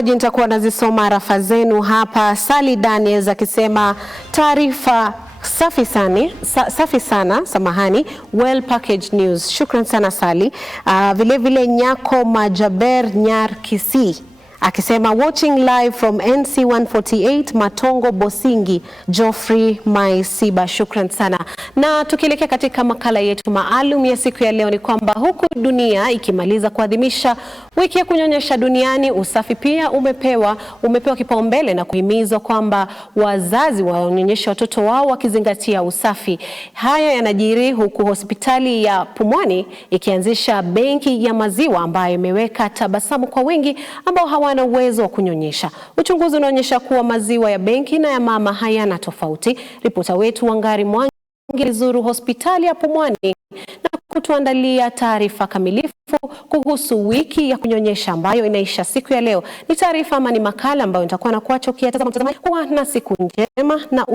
Watazamaji, nitakuwa nazisoma rafa zenu hapa. Sally Daniels akisema taarifa safi sana, samahani, well packaged news. Shukran sana Sally. Vile vile Nyako Majaber Nyar Kisii akisema watching live from NC 148 Matongo Bosingi Geoffrey Maisiba. Shukran sana. Na tukielekea katika makala yetu maalum ya siku ya leo ni kwamba huku dunia ikimaliza kuadhimisha wiki ya kunyonyesha duniani, USAFI pia umepewa kipaumbele na kuhimizwa kwamba wazazi wanyonyeshe watoto wao wakizingatia usafi. Haya yanajiri huku hospitali ya PUMWANI ikianzisha benki ya maziwa ambayo imeweka tabasamu kwa wengi ambao hawana uwezo wa kunyonyesha. Uchunguzi unaonyesha kuwa maziwa ya benki na ya mama hayana tofauti. Ripota wetu Wangari Mwangi alizuru hospitali ya PUMWANI na kutuandalia taarifa kamilifu kuhusu wiki ya kunyonyesha ambayo inaisha siku ya leo. Ni taarifa ama ni makala ambayo nitakuwa na kuacha ukiyatazama mtazamaji. Kuwa na siku njema na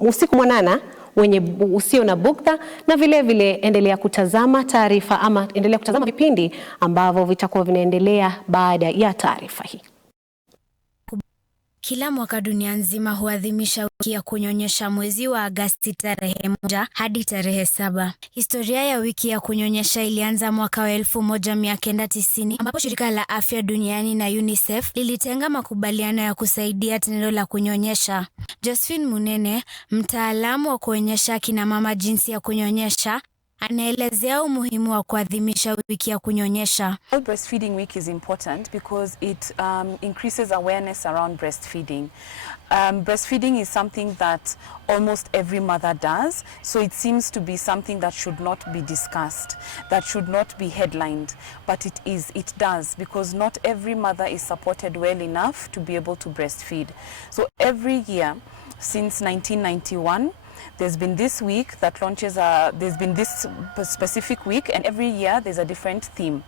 usiku mwanana wenye usio na bugdha, na vile vile endelea kutazama taarifa ama endelea kutazama vipindi ambavyo vitakuwa vinaendelea baada ya taarifa hii. Kila mwaka dunia nzima huadhimisha wiki ya kunyonyesha mwezi wa Agosti tarehe 1 hadi tarehe 7. Historia ya wiki ya kunyonyesha ilianza mwaka wa 1990 ambapo shirika la afya duniani na UNICEF lilitenga makubaliano ya kusaidia tendo la kunyonyesha. Josephine Munene, mtaalamu wa kuonyesha kina mama jinsi ya kunyonyesha, anaelezea umuhimu wa kuadhimisha wiki ya kunyonyesha. Breastfeeding week is important because it increases awareness around breastfeeding. Breastfeeding is something that almost every mother does, so it seems to be something that should not be discussed, that should not be headlined, but it does, because not every mother is supported well enough to be able to breastfeed. So every year since 1991, there's been this week that launches there's been this specific week, and every year there's a different theme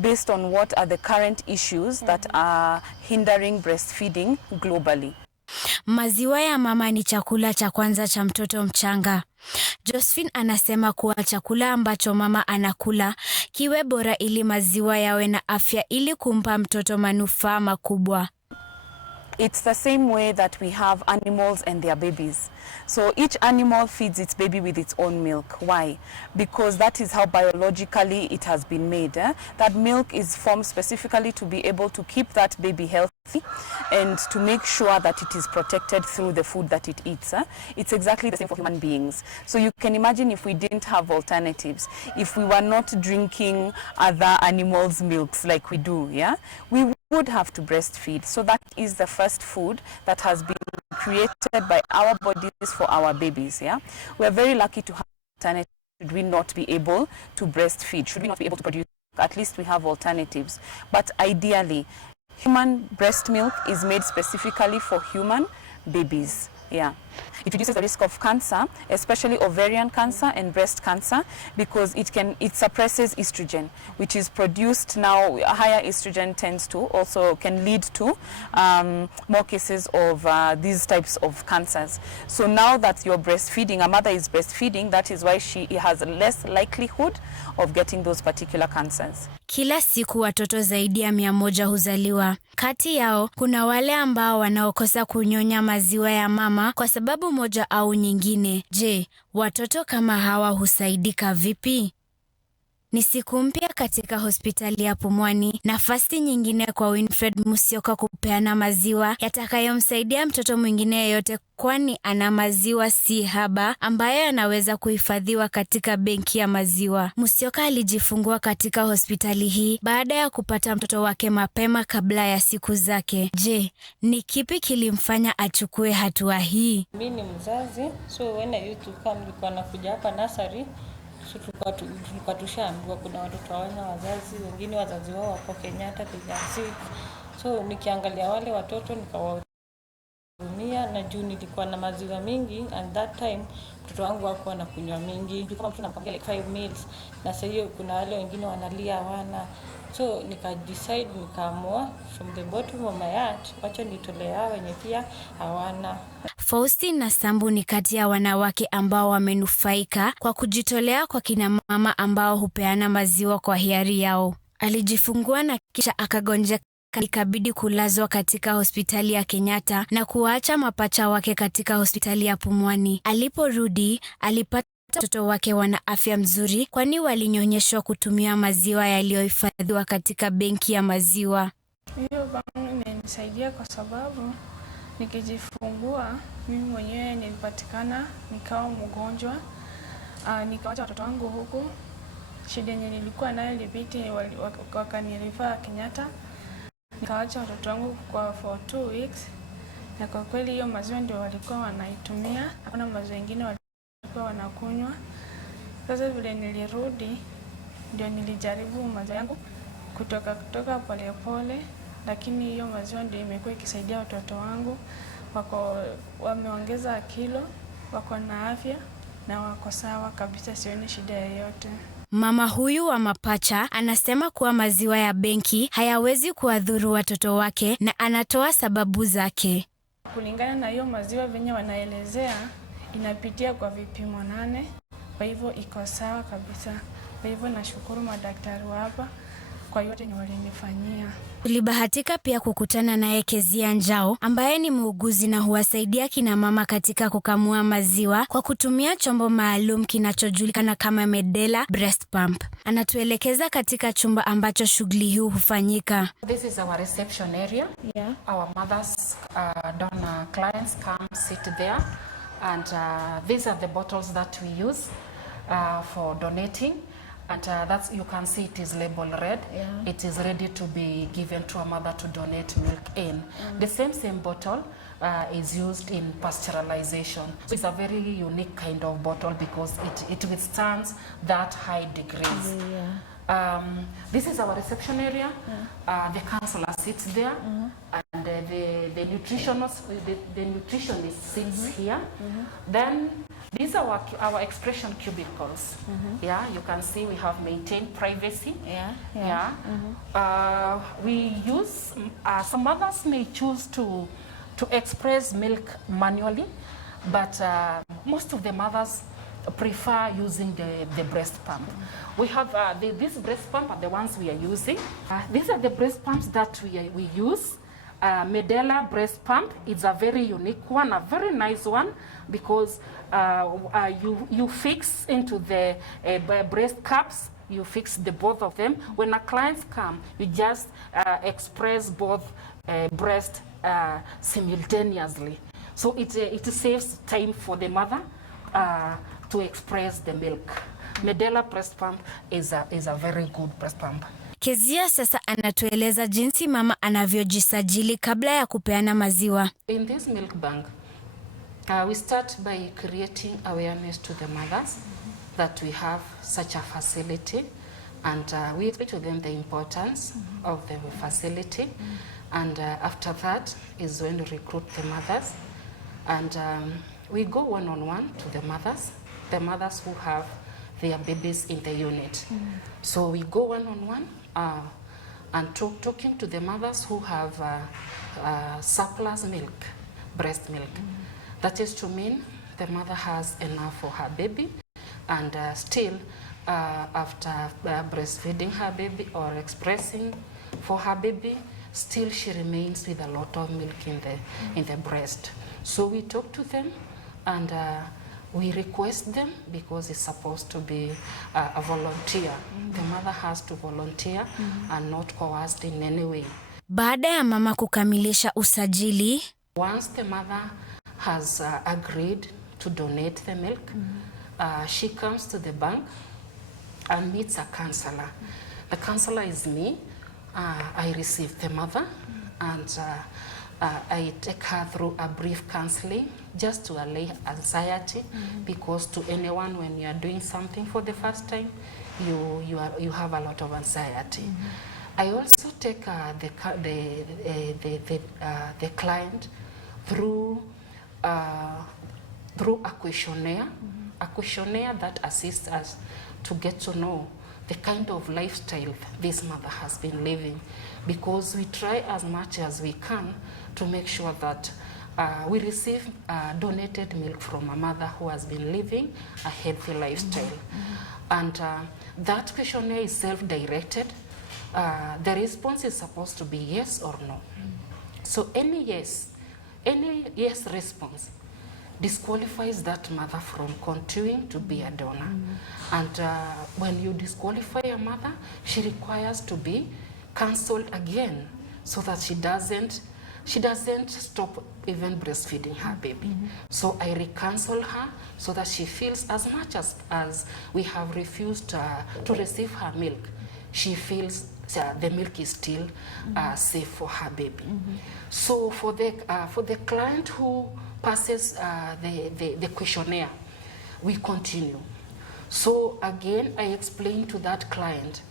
based on what are the current issues that are hindering breastfeeding globally. Maziwa ya mama ni chakula cha kwanza cha mtoto mchanga. Josephine anasema kuwa chakula ambacho mama anakula kiwe bora ili maziwa yawe na afya ili kumpa mtoto manufaa makubwa. It's the same way that we have animals and their babies. So each animal feeds its baby with its own milk. Why? Because that is how biologically it has been made. That milk is formed specifically to be able to keep that baby healthy and to make sure that it is protected through the food that it eats. It's exactly the same for human beings. So you can imagine if we didn't have alternatives, if we were not drinking other animals' milks like we do, we would have to breastfeed. So that is the first food that has been created by our bodies for our babies. We are very lucky to have alternatives. Should we not be able to breastfeed? Should we not be able to produce? At least we have alternatives. But ideally, human breast milk is made specifically for human babies. It reduces the risk of cancer, especially ovarian cancer and breast cancer, because it suppresses estrogen, which is produced now. Higher estrogen can lead to more cases of these types of cancers. So now that you're breastfeeding, a mother is breastfeeding, that is why she has less likelihood of getting those particular cancers. Kila siku watoto zaidi ya 100 huzaliwa. Kati yao kuna wale ambao wanaokosa kunyonya maziwa ya mama kwa sababu moja au nyingine. Je, watoto kama hawa husaidika vipi? Ni siku mpya katika hospitali ya PUMWANI, nafasi nyingine kwa Winfred Musyoka kupeana maziwa yatakayomsaidia mtoto mwingine yeyote, kwani ana maziwa si haba ambayo yanaweza kuhifadhiwa katika benki ya maziwa. Musyoka alijifungua katika hospitali hii baada ya kupata mtoto wake mapema kabla ya siku zake. Je, ni kipi kilimfanya achukue hatua hii? Mimi ni mzazi, so when I used to come, nilikuwa nakuja hapa nursery. Tulikuwa tushaambiwa kuna watoto hawana wazazi, wengine wazazi wao wako Kenyatta, Kenya. So nikiangalia wale watoto nikawahurumia, na juu nilikuwa na maziwa mingi, and that time mtoto wangu hakuwa anakunywa mingi. Nilikuwa mtu nampatia like 5 meals, na sasa hiyo kuna wale wengine wanalia hawana. So nikaamua from the bottom of my heart, wacha nitolea wenye pia hawana. Faustin na Sambu ni kati ya wanawake ambao wamenufaika kwa kujitolea kwa kina mama ambao hupeana maziwa kwa hiari yao. Alijifungua na kisha akagonjeka ikabidi kulazwa katika hospitali ya Kenyatta na kuacha mapacha wake katika hospitali ya Pumwani. Aliporudi, alipata watoto wake wana afya mzuri kwani walinyonyeshwa kutumia maziwa yaliyohifadhiwa katika benki ya maziwa. Hiyo bangi imenisaidia kwa sababu nikijifungua mimi mwenyewe nilipatikana nikawa mgonjwa, nikaacha watoto wangu huku. Shida yenye nilikuwa nayo ilibidi wakanirifaa Kenyatta, nikaacha watoto wangu for 2 weeks, na kwa kweli hiyo maziwa ndio walikuwa wanaitumia, hakuna maziwa mengine walikuwa wanakunywa. Sasa vile nilirudi ndio nilijaribu maziwa yangu kutoka pole, lakini hiyo maziwa ndio imekuwa ikisaidia watoto wangu, wameongeza kilo, wako na afya na wako sawa kabisa, sioni shida yoyote. Mama huyu wa mapacha anasema kuwa maziwa ya benki hayawezi kuwadhuru watoto wake na anatoa sababu zake. Kulingana na hiyo maziwa venye wanaelezea inapitia kwa vipimo 8, kwa hivyo iko sawa kabisa. Kwa hivyo nashukuru madaktari hapa kwa yote ni walinifanyia. Tulibahatika pia kukutana naye Kezia Njao ambaye ni muuguzi na huwasaidia kina mama katika kukamua maziwa kwa kutumia chombo maalum kinachojulikana kama Medela breast pump. Anatuelekeza katika chumba ambacho shughuli hii hufanyika. This is our reception area. Yeah. Our mothers, donor clients come sit there, and these are the bottles that we use for donating. And that's, you can see it is labeled red. Yeah. It is ready to be given to a mother to donate milk in. The same bottle is used in pasteurization. So it's a very unique kind of bottle because it withstands that high degrees. Yeah. This is our reception area. Yeah. The counselor sits there, and the nutritionist sits here. Then these are our expression cubicles. Yeah, you can see we have maintained privacy. Yeah. We use, some mothers may choose to express milk manually, but most of the mothers prefer using the breast pump. We have these breast pump are the ones we are using. These are the breast pumps that we use. Medela breast pump, it's a very unique one, a very nice one, because you fix into the breast cups, you fix the both of them. When a clients come, you just express both breast simultaneously. So it saves time for the mother to express the milk. Medela breast pump is a very good breast pump. Kezia sasa anatueleza jinsi mama anavyojisajili kabla ya kupeana maziwa. In this milk bank, we start by creating awareness to the mothers that we have such a facility, and we explain to them the importance of the facility. And after that is when we recruit the mothers, and we go one-on-one to the mothers who have their babies in the unit. So we go one-on-one and talking to the mothers who have surplus milk, breast milk. That is to mean the mother has enough for her baby, and still after breastfeeding her baby or expressing for her baby, still she remains with a lot of milk in the breast. So we talk to them, and we request them, because it's supposed to be a volunteer. The mother has to volunteer and not coerced in any way. Baada ya mama kukamilisha usajili, once the mother has agreed to donate the milk, she comes to the bank and meets a counselor. The counselor is me. I receive the mother, and I take her through a brief counseling just to allay anxiety, because to anyone, when you are doing something for the first time, you have a lot of anxiety. I also take the client through a questionnaire that assists us to get to know the kind of lifestyle this mother has been living, because we try as much as we can to make sure that we receive donated milk from a mother who has been living a healthy lifestyle. And that questionnaire is self-directed. the response is supposed to be yes or no. So any yes response disqualifies that mother from continuing to be a donor. And when you disqualify a mother, she requires to be counseled again so that she doesn't stop even breastfeeding her baby. So I recounsel her so that she feels, as much as we have refused to receive her milk, she feels the milk is still safe for her baby. So for the client who passes the questionnaire, we continue. So again, I explain to that client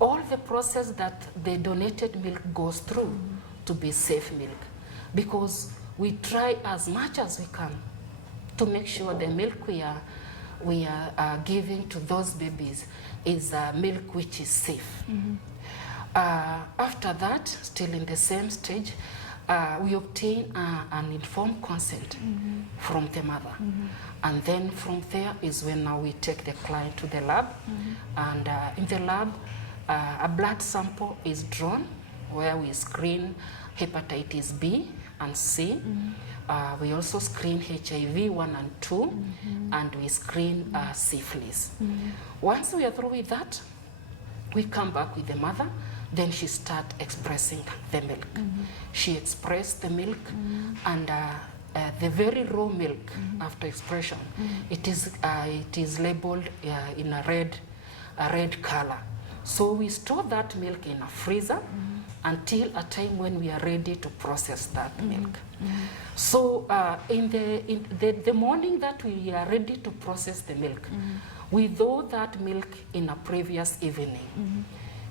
all the process that the donated milk goes through to be safe milk, because we try as much as we can to make sure the milk we are giving to those babies is milk which is safe. After that, still in the same stage, we obtain an informed consent from the mother. And then from there is when now we take the client to the lab. And in the lab, a blood sample is drawn where we screen hepatitis B and C. We also screen HIV 1 and 2, and we screen syphilis. Once we are through with that, we come back with the mother. Then she starts expressing the milk. She expressed the milk, and the very raw milk after expression, it is labeled in a red color. So we store that milk in a freezer until a time when we are ready to process that milk. So in the morning that we are ready to process the milk, we thaw that milk in a previous evening.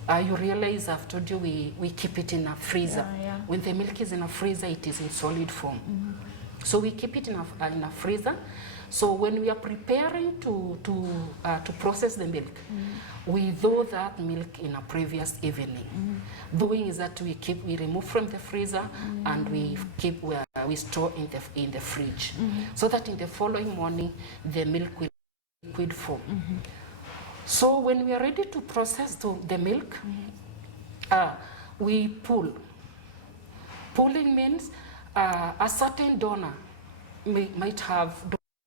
You realize I've told you we keep it in a freezer. When the milk is in a freezer, it is in solid form. So we keep it in a freezer. So when we are preparing to process the milk, we thaw that milk in a previous evening. Thawing is that we remove from the freezer and we store in the fridge, so that in the following morning the milk will be liquid form. So when we are ready to process the milk, we pull. Pulling means a certain donor might have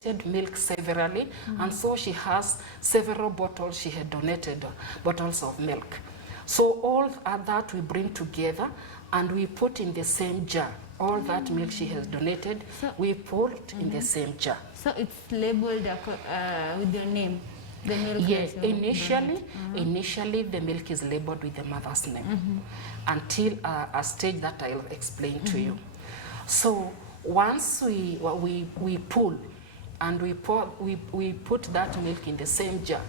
donated milk severally, and so she has several bottles, she had donated bottles of milk. So all that we bring together and we put in the same jar. All that milk she has donated, we put in the same jar. So it's labeled with your name? The milk. Yes, initially the milk is labeled with the mother's name until a stage that I'll explain to you. So once we pull and we put that milk in the same jar,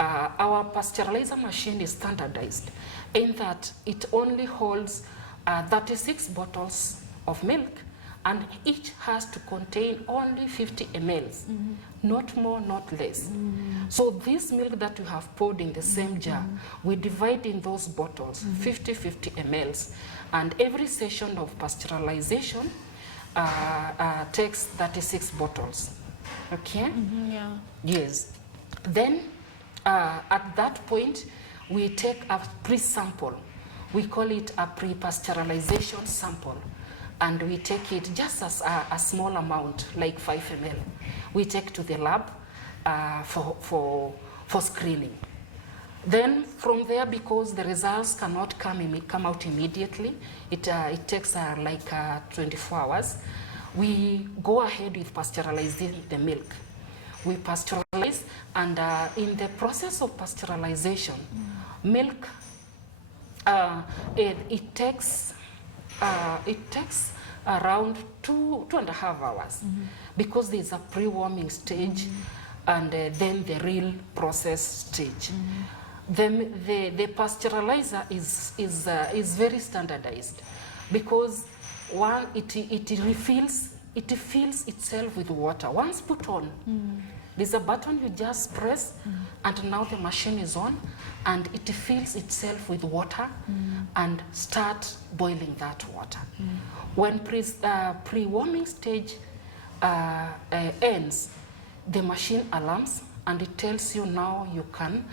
our pasteurizer machine is standardized in that it only holds 36 bottles of milk, and each has to contain only 50 ml, not more, not less. So this milk that we have poured in the same jar, we divide in those bottles, 50 ml, and every session of pasteurization takes 36 bottles. Okay? Yes. Then at that point, we take a pre-sample. We call it a pre-pasteurization sample. And we take it just as a small amount, like 5 ml. We take to the lab for screening. Then from there, because the results cannot come out immediately, it takes like 24 hours. We go ahead with pasteurizing the milk. We pasteurize, and in the process of pasteurization, milk, it takes around 2.5 hours, because there's a pre-warming stage and then the real process stage. Then the pasteurizer is very standardized, because one, it fills itself with water. Once put on, there's a button you just press, and now the machine is on, and it fills itself with water and start boiling that water. When pre-warming stage ends, the machine alarms and it tells you now you can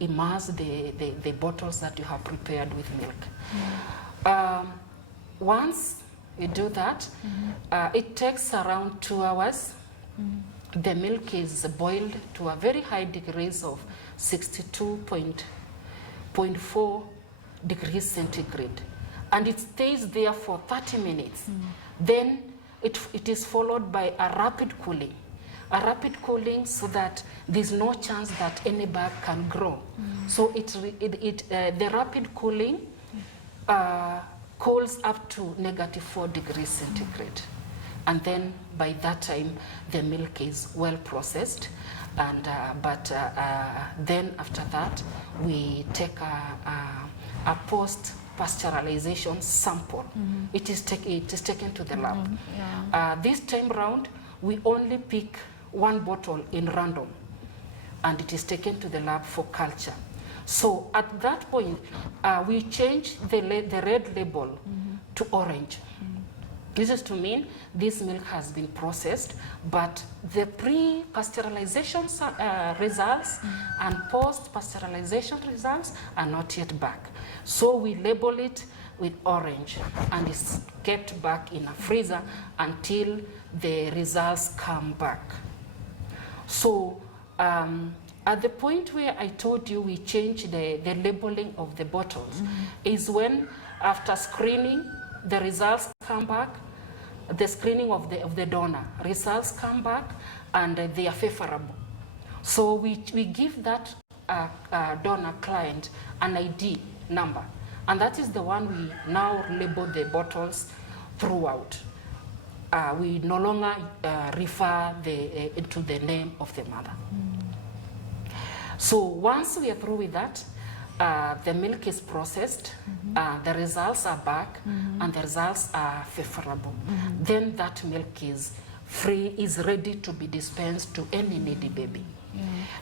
immerse the bottles that you have prepared with milk. Once you do that, it takes around 2 hours. The milk is boiled to a very high degrees of 62.4 degrees centigrade, and it stays there for 30 minutes. Then it is followed by a rapid cooling. A rapid cooling so that there's no chance that any bug can grow. So the rapid cooling cools up to -4 degrees centigrade. And then by that time, the milk is well processed. And then after that, we take a post-pasteurization sample. It is taken to the lab. This time round, we only pick 1 bottle in random, and it is taken to the lab for culture. So at that point, we change the red label to orange. This is to mean this milk has been processed, but the pre-pasteurization results and post-pasteurization results are not yet back. So we label it with orange, and it's kept back in a freezer until the results come back. So at the point where I told you we change the labeling of the bottles is when, after screening, the results come back, the screening of the donor, results come back, and they are favorable. So we give that donor client an ID number, and that is the one we now label the bottles throughout. We no longer refer to the name of the mother. So once we are through with that, the milk is processed, the results are back, and the results are favorable. Then that milk is ready to be dispensed to any needy baby.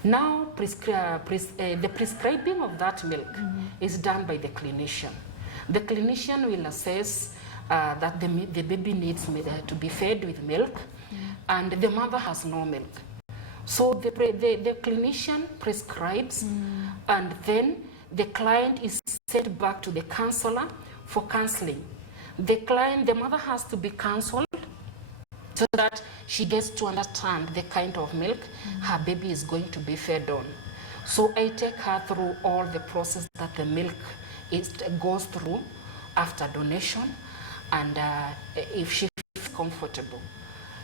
Now, the prescribing of that milk is done by the clinician. The clinician will assess that the baby needs to be fed with milk, and the mother has no milk. So the clinician prescribes, and then the client is sent back to the counselor for counseling. The mother has to be counseled so that she gets to understand the kind of milk her baby is going to be fed on. So I take her through all the process that the milk goes through after donation, and if she feels comfortable,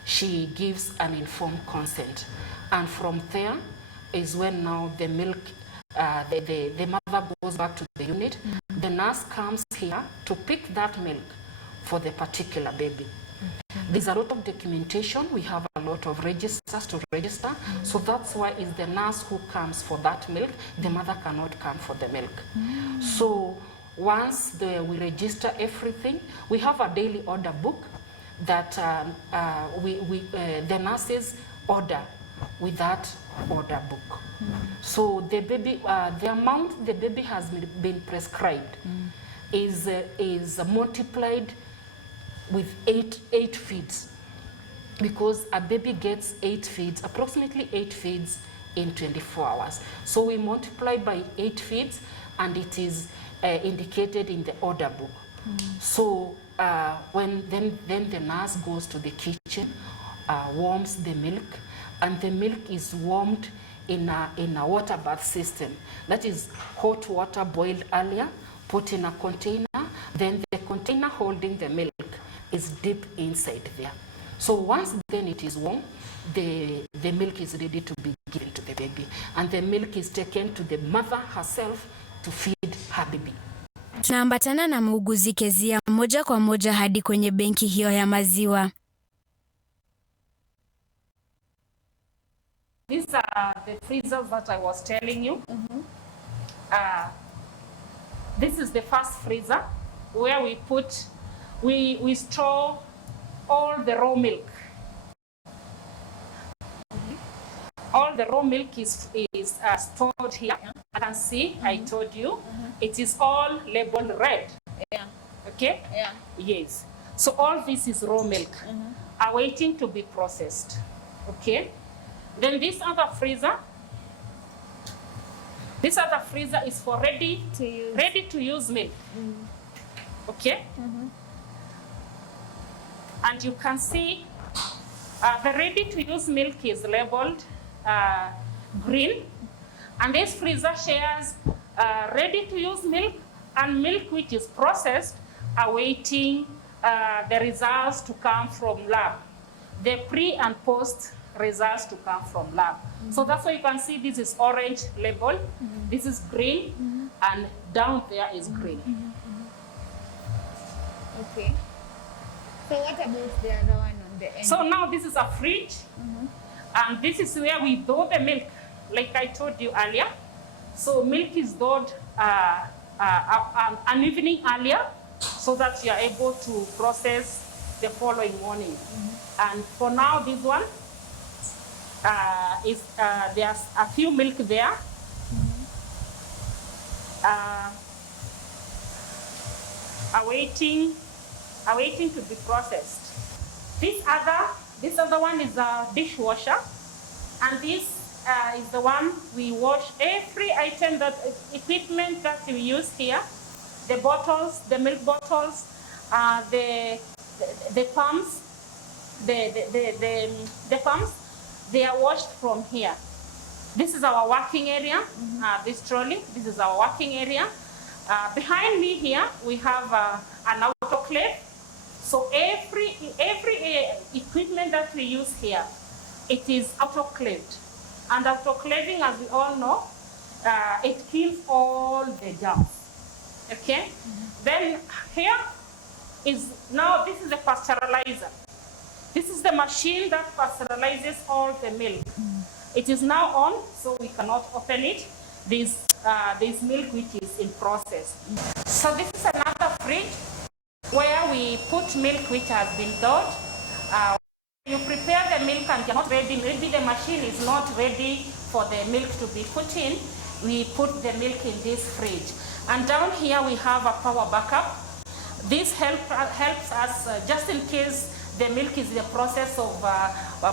she gives an informed consent. And from there is when now the milk, the mother goes back to the unit. The nurse comes here to pick that milk for the particular baby. There's a lot of documentation. We have a lot of registers to register. So that's why it's the nurse who comes for that milk. The mother cannot come for the milk. So once we register everything, we have a daily order book that the nurses order with that order book. So the baby, the amount the baby has been prescribed is multiplied with eight feeds, because a baby gets 8 feeds, approximately 8 feeds in 24 hours. So we multiply by 8 feeds, and it is indicated in the order book. So when the nurse goes to the kitchen, warms the milk, and the milk is warmed in a water bath system. That is hot water boiled earlier, put in a container, then the container holding the milk is deep inside there. So once then it is warm, the milk is ready to be given to the baby, and the milk is taken to the mother herself to feed her baby. Tunaambatana na muuguzi Kezia moja kwa moja hadi kwenye benki hiyo ya maziwa. These are the freezers that I was telling you. This is the first freezer where we store all the raw milk. All the raw milk is stored here. You can see, I told you, it is all labeled red. Yeah. Okay? Yeah. Yes. So all this is raw milk, awaiting to be processed. Okay? Then this other freezer is for ready to use milk. Okay? And you can see the ready to use milk is labeled green, and this freezer shares ready to use milk and milk which is processed, awaiting the results to come from lab, the pre and post results to come from lab. So that's why you can see this is orange label, this is green, and down there is green. Okay. So what about the other one on the end? So now this is a fridge, and this is where we thaw the milk, like I told you earlier. So milk is thawed an evening earlier, so that you are able to process the following morning. And for now, this one there's a few milk there. Awaiting to be processed. This other one is a dishwasher, and this is the one we wash every item, equipment that we use here, the bottles, the milk bottles, the pumps, the pumps, they are washed from here. This is our working area. This trolley, this is our working area. Behind me here, we have an autoclave. So every equipment that we use here, it is autoclaved. And autoclaving, as we all know, it kills all the germs. Okay? Then here is, now this is a pasteurizer. This is the machine that pasteurizes all the milk. It is now on, so we cannot open it. This milk which is in process. So this is another fridge where we put milk which has been thawed. You prepare the milk and you're not ready, maybe the machine is not ready for the milk to be put in, we put the milk in this fridge. And down here we have a power backup. This helps us just in case the milk is in the process of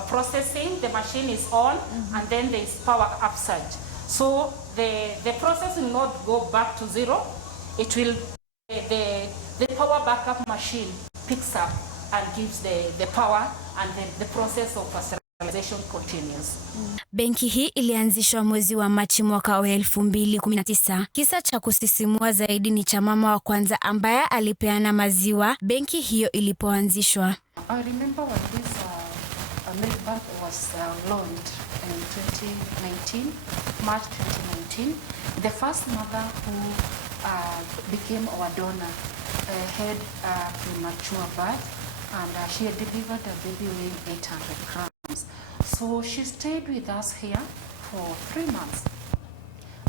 processing, the machine is on, and then there is power upside. So the process will not go back to zero. It will, the power backup machine picks up and gives the power, and then the process of pasteurization continues. Benki hii ilianzishwa mwezi wa Machi mwaka wa 2019. Kisa cha kusisimua zaidi ni cha mama wa kwanza ambaye alipeana maziwa benki hiyo ilipoanzishwa. I remember when this milk bank was launched in 2019, March 2019. The first mother who became our donor had a premature birth, and she had delivered a baby weighing 800 grams. So she stayed with us here for 3 months.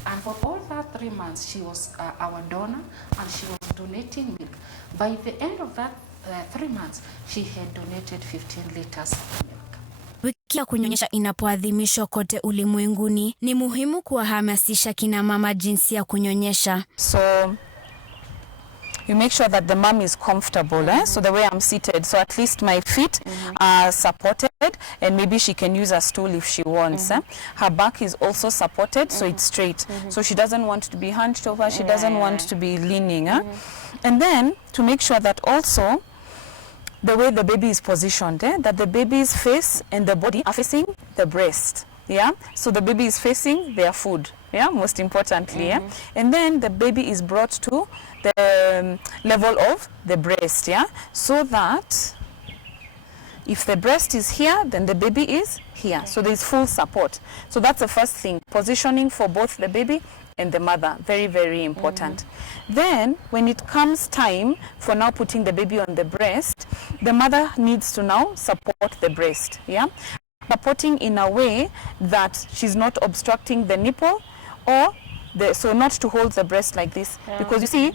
And for all that 3 months, she was our donor, and she was donating milk. By the end of that 3 months, she had donated 15 liters of milk. Wiki ya kunyonyesha inapoadhimishwa kote ulimwenguni, ni muhimu kuwahamasisha kina mama jinsi ya kunyonyesha. So you make sure that the mom is comfortable, so the way I'm seated, so at least my feet are supported, and maybe she can use a stool if she wants. Her back is also supported, so it's straight. So she doesn't want to be hunched over, she doesn't want to be leaning. And then to make sure that also the way the baby is positioned, that the baby's face and the body are facing the breast. So the baby is facing their food, most importantly. And then the baby is brought to the level of the breast, so that if the breast is here, then the baby is here. So there is full support. So that's the first thing, positioning for both the baby and the mother, very, very important. Then when it comes time for now putting the baby on the breast, the mother needs to now support the breast, supporting in a way that she's not obstructing the nipple, or so not to hold the breast like this, because you see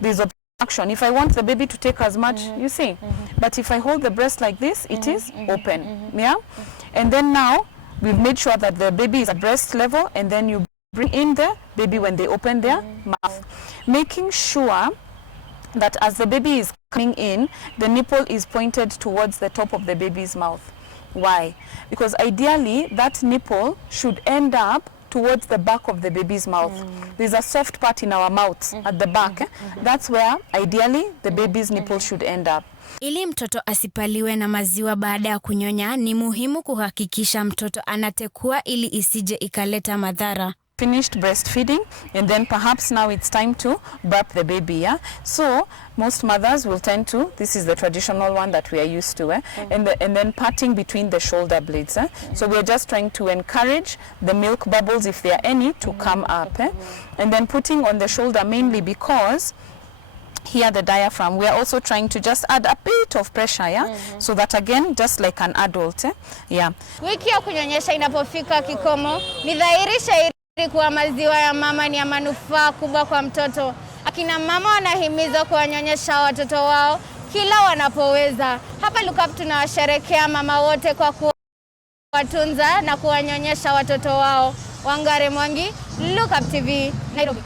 there's obstruction. If I want the baby to take as much, you see, but if I hold the breast like this, it is open, and then now we've made sure that the baby is at breast level, and then you bring in the baby when they open their mouth, making sure that as the baby is coming in, the nipple is pointed towards the top of the baby's mouth. Why? Because ideally that nipple should end up towards the back of the baby's mouth. There's a soft part in our mouth at the back. That's where ideally the baby's nipple should end up. Ili mtoto asipaliwe na maziwa baada ya kunyonya, ni muhimu kuhakikisha mtoto anatekua ili isije ikaleta madhara. Finished breastfeeding, and then perhaps now it's time to burp the baby. Yeah, so most mothers will tend to, this is the traditional one that we are used to, and then patting between the shoulder blades. So we're just trying to encourage the milk bubbles, if there are any, to come up, and then putting on the shoulder mainly because here the diaphragm, we are also trying to just add a bit of pressure, so that again, just like an adult. Wiki ya kunyonyesha inapofika kikomo, ni dhahiri shahiri kuwa maziwa ya mama ni ya manufaa kubwa kwa mtoto. Akina mama wanahimizwa kuwanyonyesha watoto wao kila wanapoweza. Hapa Look Up tunawasherekea mama wote kwa kuwatunza na kuwanyonyesha watoto wao. Wangare Mwangi, Look Up TV, Nairobi.